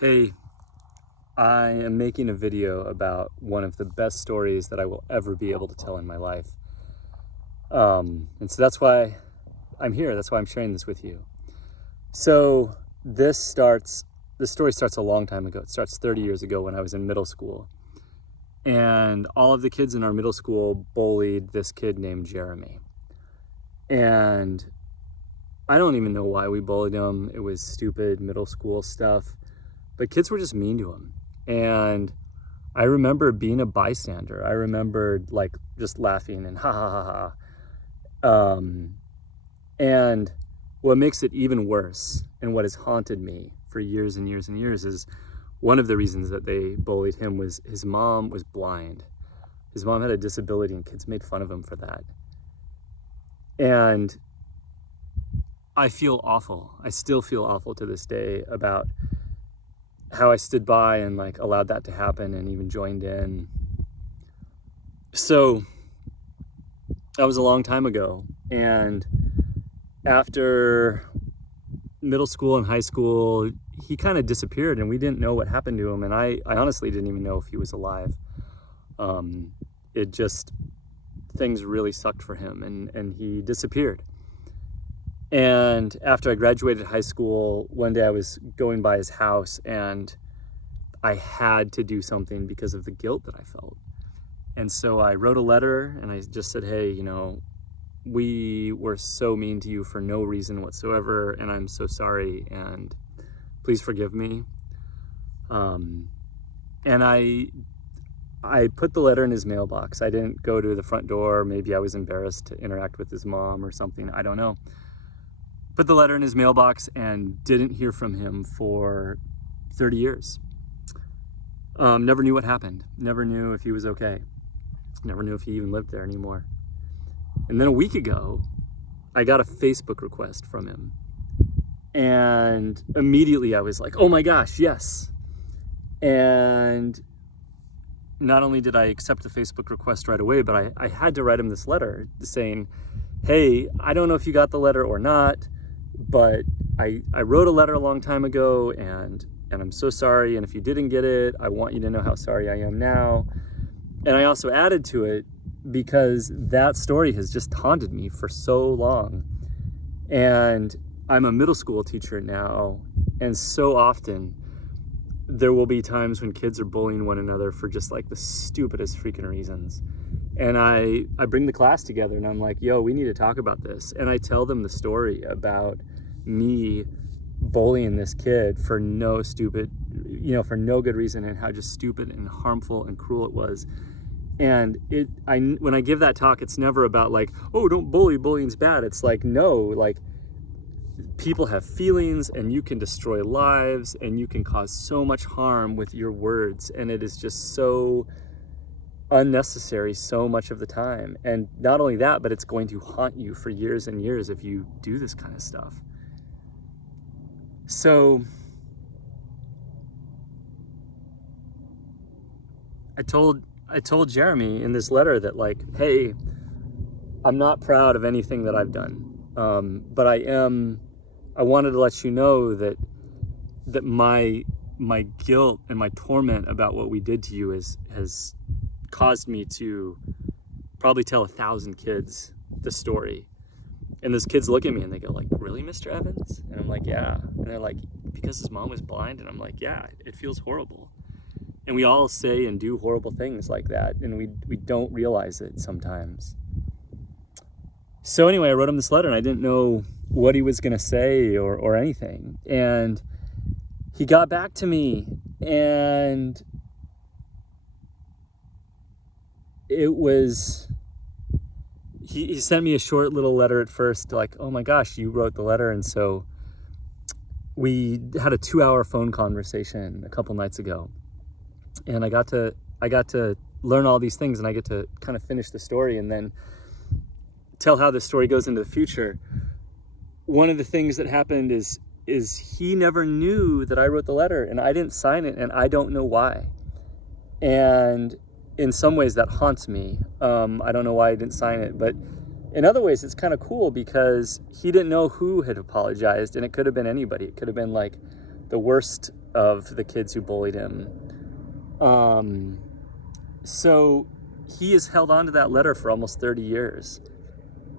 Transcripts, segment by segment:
Hey, I am making a video about one of the best stories that I will ever be able to tell in my life. And so that's why I'm here. That's why I'm sharing this with you. So the story starts a long time ago. It starts 30 years ago when I was in middle school. And all of the kids in our middle school bullied this kid named Jeremy. And I don't even know why we bullied him. It was stupid middle school stuff. But kids were just mean to him. And I remember being a bystander. I remembered like just laughing and ha ha ha ha. And what makes it even worse and what has haunted me for years and years and years is one of the reasons that they bullied him was his mom was blind. His mom had a disability and kids made fun of him for that. And I feel awful. I still feel awful to this day about how I stood by and like allowed that to happen and even joined in. So that was a long time ago. And after middle school and high school, he kind of disappeared and we didn't know what happened to him. And I honestly didn't even know if he was alive. Things really sucked for him and he disappeared. And after I graduated high school, one day I was going by his house and I had to do something because of the guilt that I felt. And so I wrote a letter and I just said, hey, we were so mean to you for no reason whatsoever, and I'm so sorry, and please forgive me. And I put the letter in his mailbox. I didn't go to the front door. Maybe I was embarrassed to interact with his mom or something. I don't know. Put the letter in his mailbox and didn't hear from him for 30 years. Never knew what happened. Never knew if he was okay. Never knew if he even lived there anymore. And then a week ago, I got a Facebook request from him. And immediately I was like, oh my gosh, yes. And not only did I accept the Facebook request right away, but I had to write him this letter saying, hey, I don't know if you got the letter or not, but I wrote a letter a long time ago and I'm so sorry. And if you didn't get it, I want you to know how sorry I am now. And I also added to it because that story has just haunted me for so long. And I'm a middle school teacher now. And so often there will be times when kids are bullying one another for just like the stupidest freaking reasons. And I bring the class together and I'm like, yo, we need to talk about this. And I tell them the story about me bullying this kid for no good reason, and how just stupid and harmful and cruel it was. And when I give that talk, it's never about like, oh, don't bully, bullying's bad. It's like, no, like people have feelings and you can destroy lives and you can cause so much harm with your words. And it is just so unnecessary so much of the time. And not only that, but it's going to haunt you for years and years if you do this kind of stuff. So I told Jeremy in this letter that like, hey, I'm not proud of anything that I've done. But I wanted to let you know that my guilt and my torment about what we did to you has caused me to probably tell 1,000 kids the story. And those kids look at me and they go like, really, Mr. Evans? And I'm like, yeah. And they're like, because his mom was blind? And I'm like, yeah, it feels horrible. And we all say and do horrible things like that, and we don't realize it sometimes. So anyway, I wrote him this letter and I didn't know what he was gonna say or anything. And he got back to me and it was, he sent me a short little letter at first, like, oh my gosh, you wrote the letter. And so we had a 2-hour phone conversation a couple nights ago. And I got to learn all these things, and I get to kind of finish the story and then tell how the story goes into the future. One of the things that happened is he never knew that I wrote the letter, and I didn't sign it, and I don't know why. And in some ways that haunts me. I don't know why I didn't sign it, but in other ways it's kind of cool because he didn't know who had apologized, and it could have been anybody. It could have been like the worst of the kids who bullied him. So he has held on to that letter for almost 30 years.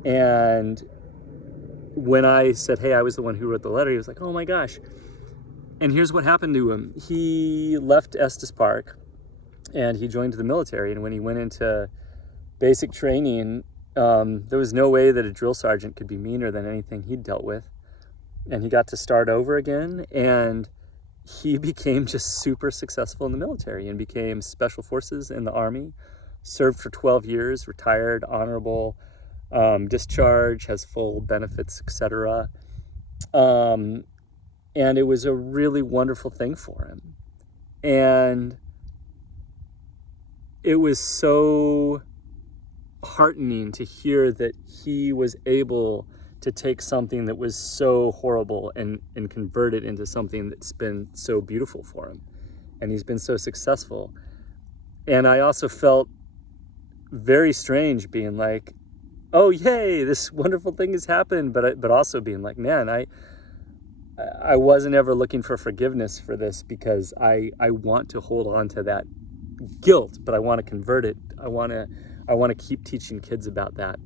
And when I said, hey, I was the one who wrote the letter, he was like, oh my gosh. And here's what happened to him. He left Estes Park and he joined the military. And when he went into basic training, there was no way that a drill sergeant could be meaner than anything he'd dealt with. And he got to start over again. And he became just super successful in the military and became special forces in the Army, served for 12 years, retired, honorable, discharge, has full benefits, etc. And it was a really wonderful thing for him. And it was so heartening to hear that he was able to take something that was so horrible and convert it into something that's been so beautiful for him. And he's been so successful. And I also felt very strange being like, oh, yay, this wonderful thing has happened. But also being like, man, I wasn't ever looking for forgiveness for this because I want to hold on to that guilt, but I want to convert it. I want to keep teaching kids about that,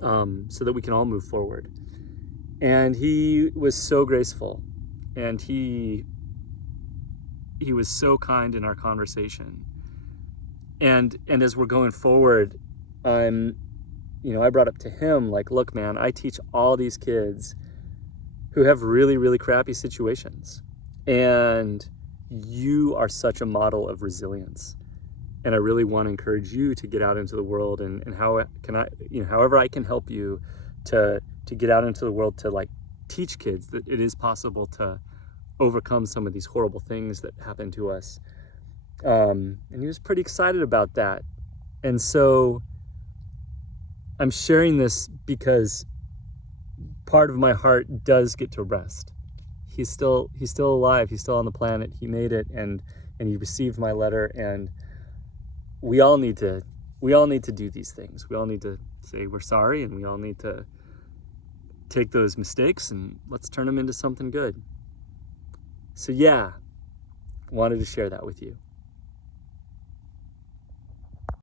so that we can all move forward. And he was so graceful, and he was so kind in our conversation. And as we're going forward, I brought up to him, like, look, man, I teach all these kids who have really, really crappy situations. And you are such a model of resilience. And I really want to encourage you to get out into the world, and how can I, however I can help you to get out into the world to like teach kids that it is possible to overcome some of these horrible things that happen to us. And he was pretty excited about that. And so I'm sharing this because part of my heart does get to rest. He's still alive. He's still on the planet. He made it, and he received my letter. And we all need to do these things. We all need to say we're sorry, and we all need to take those mistakes and let's turn them into something good. So yeah, wanted to share that with you.